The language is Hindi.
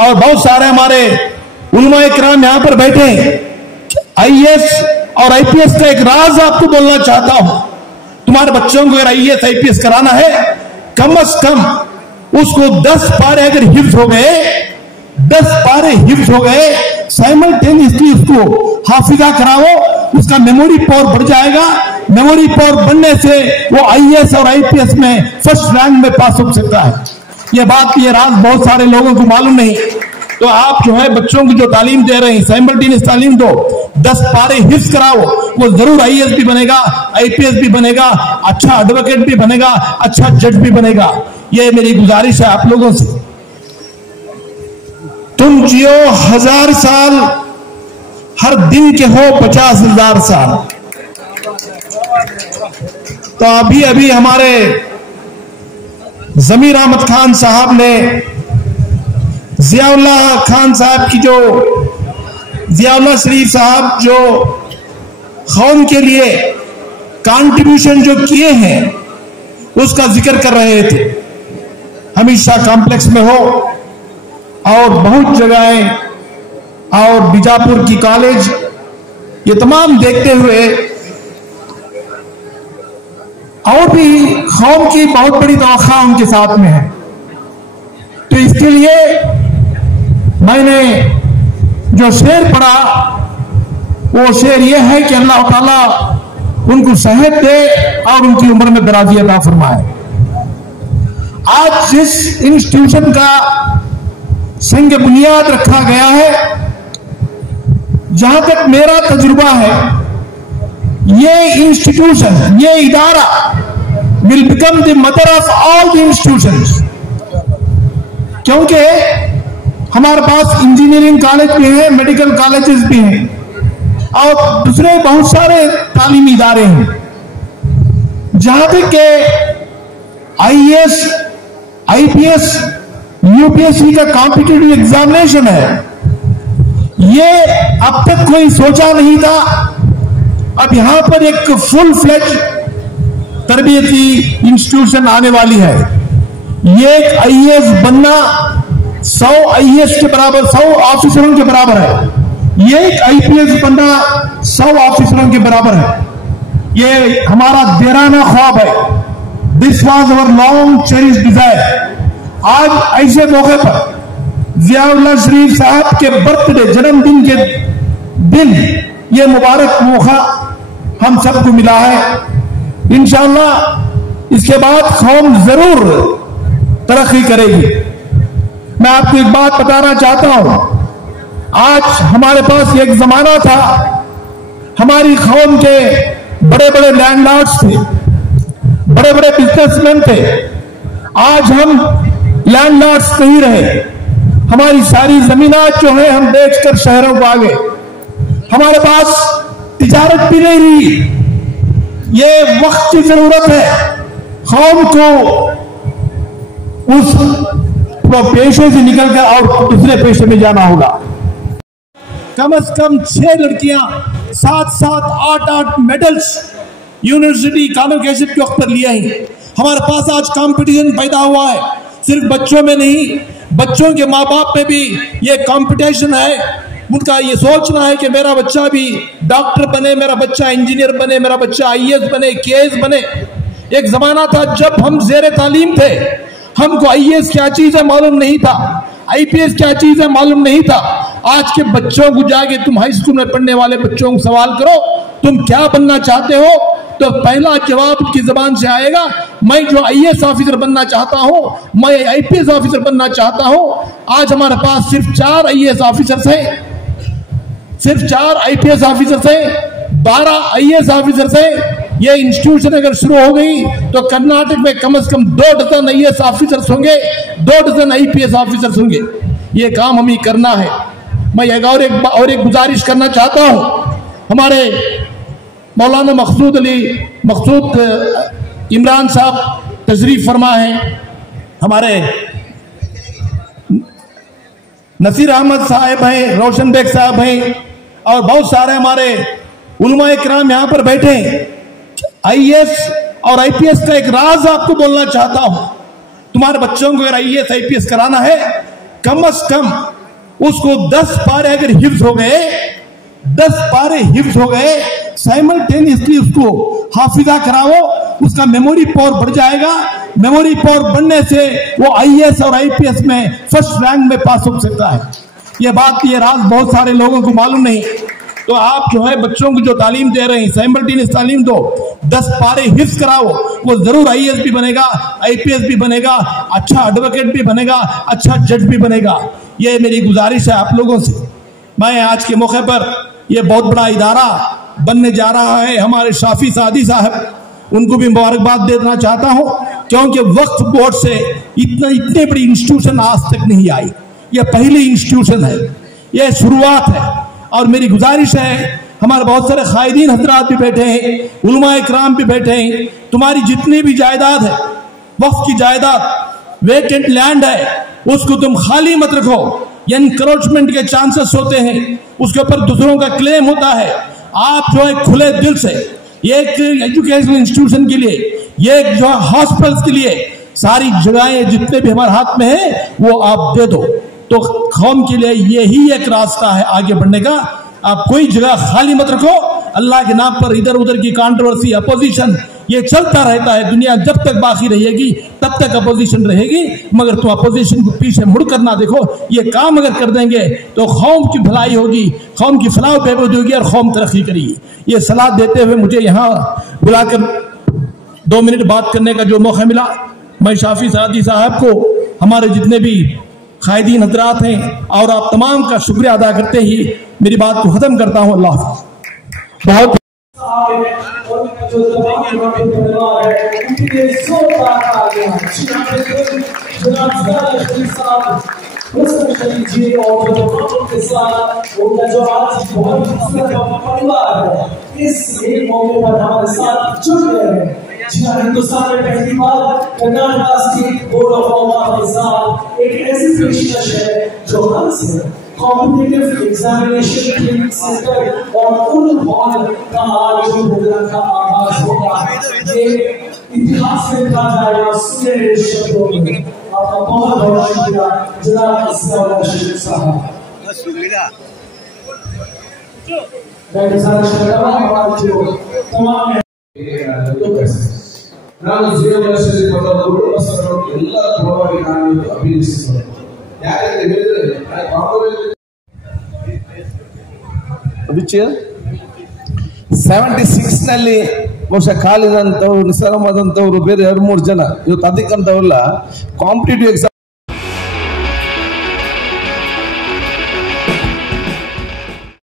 और बहुत सारे हमारे उलमा इकराम यहाँ पर बैठे हैं। आईएएस और आईपीएस का एक राज आपको बोलना चाहता हूं। तुम्हारे बच्चों को अगर आईएएस आईपीएस कराना है, कम से कम उसको 10 पारे अगर हिफ्ज हो गए, 10 पारे हिफ्ज हो गए, साइमल्टेनियसली उसको हाफिजा कराओ, उसका मेमोरी पावर बढ़ जाएगा। मेमोरी पावर बढ़ने से वो आईएएस और आईपीएस में फर्स्ट रैंक में पास हो सकता है। ये बात, ये राज बहुत सारे लोगों को मालूम नहीं। तो आप जो है बच्चों की जो तालीम दे रहे हैं, साइमल्टेनियस तालीम दो, 10 पारे हिफ्ज कराओ, वो जरूर आईएएस भी बनेगा, आईपीएस भी बनेगा, अच्छा एडवोकेट भी बनेगा, अच्छा जज भी बनेगा। ये मेरी गुजारिश है आप लोगों से। तुम जियो 1000 साल, हर दिन के हो 50,000 साल। तो अभी अभी हमारे जमीर अहमद खान साहब ने जियाउल्लाह खान साहब की जो जियाउल्लाह शरीफ साहब जो कौम के लिए कंट्रीब्यूशन जो किए हैं उसका जिक्र कर रहे थे। हमेशा कॉम्प्लेक्स में हो और बहुत जगहें और बीजापुर की कॉलेज, ये तमाम देखते हुए और भी कौम की बहुत बड़ी तवक्का उनके साथ में है। तो इसके लिए मैंने जो शेर पढ़ा वो शेर ये है कि अल्लाह ताला उनको सेहत दे और उनकी उम्र में दराजी अता फरमाए। आज जिस इंस्टीट्यूशन का संग बुनियाद रखा गया है, जहां तक मेरा तजुर्बा है, ये इंस्टीट्यूशन, ये इदारा will become the mother of all the institutions. क्योंकि हमारे पास इंजीनियरिंग कॉलेज भी है, मेडिकल कॉलेजेस भी हैं और दूसरे बहुत सारे तालीमी इदारे हैं। जहां तक के आईएएस, आईपीएस, यूपीएससी का कॉम्पिटिटिव एग्जामिनेशन है, ये अब तक कोई सोचा नहीं था। अब यहां पर एक फुल फ्लेज तरबियती इंस्टीट्यूशन आने वाली है। ये एक आईएएस बनना 100 आईएएस के बराबर, 100 ऑफिसरों के बराबर है। ये एक आईपीएस बनना 100 ऑफिसरों के बराबर है। ये हमारा देराना ख्वाब है। This was our long cherish desire. आज ऐसे मौके पर जियाउल्लाह शरीफ साहब के बर्थडे, जन्मदिन के दिन, ये मुबारक मौका हम सबको मिला है। इंशाअल्लाह इसके बाद कौम जरूर तरक्की करेगी। मैं आपको एक बात बताना चाहता हूं। आज हमारे पास एक जमाना था, हमारी कौम के बड़े बड़े लैंडलॉर्ड्स थे, बड़े बड़े बिजनेसमैन थे। आज हम लैंडलॉर्ड्स नहीं रहे। हमारी सारी जमीनात जो है हम बेचकर शहरों को आ गए। हमारे पास तिजारत भी नहीं रही। ये वक्त की जरूरत है। कौम को उस पेशे से निकलकर और दूसरे पेशे में जाना होगा। कम से कम 6 लड़कियां 7-7, 8-8 मेडल्स यूनिवर्सिटी कॉन्वोकेशन के वक्त पर लिया है। हमारे पास आज कंपटीशन पैदा हुआ है, सिर्फ बच्चों में नहीं, बच्चों के माँ बाप में भी ये कंपटीशन है। उनका ये सोचना है कि मेरा बच्चा भी डॉक्टर बने, मेरा बच्चा इंजीनियर बने, मेरा बच्चा आईएएस बने, केएएस बने। एक जमाना था जब हम जेर तालीम थे, हमको आईएएस क्या चीज है मालूम नहीं था, आईपीएस क्या चीज है मालूम नहीं था। आज के बच्चों को जाके तुम हाई स्कूल में पढ़ने वाले बच्चों को सवाल करो तुम क्या बनना चाहते हो, तो पहला जवाब उनकी जबान से आएगा, मैं जो आईएएस ऑफिसर बनना चाहता हूं, मैं आईपीएस ऑफिसर बनना चाहता हूं। आज हमारे पास सिर्फ 4 आईएएस ऑफिसर्स हैं, सिर्फ 4 आईपीएस ऑफिसर्स हैं, 12 आईएएस ऑफिसर्स हैं। ये इंस्टीट्यूशन अगर शुरू हो गई तो कर्नाटक में कम से कम 2 डजन आईएएस ऑफिसर्स होंगे, 2 डजन आईपीएस ऑफिसर्स होंगे। ये काम हमें करना है। मैं और एक गुजारिश करना चाहता हूं। हमारे मौलाना मकसूद इमरान साहब तशरीफ फरमा है, हमारे नसीर अहमद साहब हैं, रोशन बेग साहब हैं और बहुत सारे हमारे उलमा इकराम यहां पर बैठे हैं। आईएएस और आईपीएस का एक राज आपको बोलना चाहता हूं। तुम्हारे बच्चों को अगर आईएएस आईपीएस कराना है, कम से कम उसको 10 पारे अगर हिफ्ज हो गए, 10 पारे हिफ्ज हो गए, साइमल्टेनियसली उसको हाफिजा कराओ, उसका मेमोरी पावर बढ़ जाएगा। मेमोरी पावर बढ़ने से वो आईएएस और आईपीएस में फर्स्ट रैंक में पास हो सकता है। ये बात, ये राज बहुत सारे लोगों को मालूम नहीं। तो आप जो है बच्चों को जो तालीम दे रहे हैं, साइमल्टेनियस तालीम दो, 10 पारे हिफ्ज कराओ, वो जरूर आईएएस भी बनेगा, आईपीएस भी बनेगा, अच्छा एडवोकेट भी बनेगा, अच्छा जज भी बनेगा। ये मेरी गुजारिश है आप लोगों से। मैं आज के मौके पर यह बहुत बड़ा इदारा बनने जा रहा है, हमारे शाफी सादी साहब, उनको भी मुबारकबाद देना चाहता हूं, क्योंकि वक्फ बोर्ड से इतने बड़ी इंस्टीट्यूशन आज तक नहीं आई। यह पहली इंस्टीट्यूशन है, यह शुरुआत है। और मेरी गुजारिश है, हमारे बहुत सारे कायदीन हजरात भी बैठे हैं, उलमा इकराम भी बैठे हैं, तुम्हारी जितनी भी जायदाद है, वक्फ की जायदाद, वेकेंट लैंड है, उसको तुम खाली मत रखो। एनक्रोचमेंट के चांसेस होते हैं, उसके ऊपर दूसरों का क्लेम होता है। आप जो है खुले दिल से एक एजुकेशनल इंस्टीट्यूशन के लिए, एक जो हॉस्पिटल्स के लिए सारी जगहें जितने भी हमारे हाथ में है वो आप दे दो, तो कौम के लिए यही एक रास्ता है आगे बढ़ने का। आप कोई जगह खाली मत रखो। अल्लाह के नाम पर इधर उधर की कंट्रोवर्सी, अपोजिशन, ये चलता रहता है। दुनिया जब तक बाकी रहेगी तब तक अपोजिशन रहेगी, मगर तुम अपोजिशन को पीछे मुड़ कर ना देखो। ये काम अगर कर देंगे तो कौम की भलाई होगी, कौम की फलाह बहबूद होगी और कौम तरक्की करेगी। ये सलाह देते हुए मुझे यहाँ बुलाकर 2 मिनट बात करने का जो मौका मिला, मैं शाफी सादी साहब को, हमारे जितने भी कायदीन हजरात हैं और आप तमाम का शुक्रिया अदा करते ही मेरी बात को खत्म करता हूँ। अल्लाह बहुत हिंदुस्तान में पहली बार कर्नाटक स्टेट बोर्ड ऑफ ऑमर्स के साथ एक ऐसी पेशकश है जो हर से कॉम्पिटिटिव एग्जामिनेशन ट्रेनिंग सेंटर और उन हॉल का आज जो प्रोग्राम का आगाज होगा, ये इतिहास में लिखा जाएगा सुनहरे शब्दों में। आपका बहुत बहुत शुक्रिया जनाब इसलाम शरीफ साहब। शुक्रिया तमाम ನಾನು ಜೀವ ವರ್ಷದಲ್ಲಿ ಕೊಟ್ಟ ಕುಟುಂಬಸ್ಥರು ಎಲ್ಲ ಪರವಾಗಿ ನಾನು ಅಭಿನಂದಿಸುತ್ತೇನೆ. ಯಾಕಂತ ಹೇಳಿದ್ರೆ ವಿಷಯ 76 ನಲ್ಲಿ ಬಹುಶಃ ಕಾಲಿದಂತವರು, ನಿಸರ್ಗವಾದಂತವರು ಬೇರೆ 2-3 ಜನ, ಇವತ್ತು ಅದಕ್ಕಂತವಲ್ಲ ಕಾಂಪಿಟೇಟಿವ್ ಎಕ್ಸಾಮ್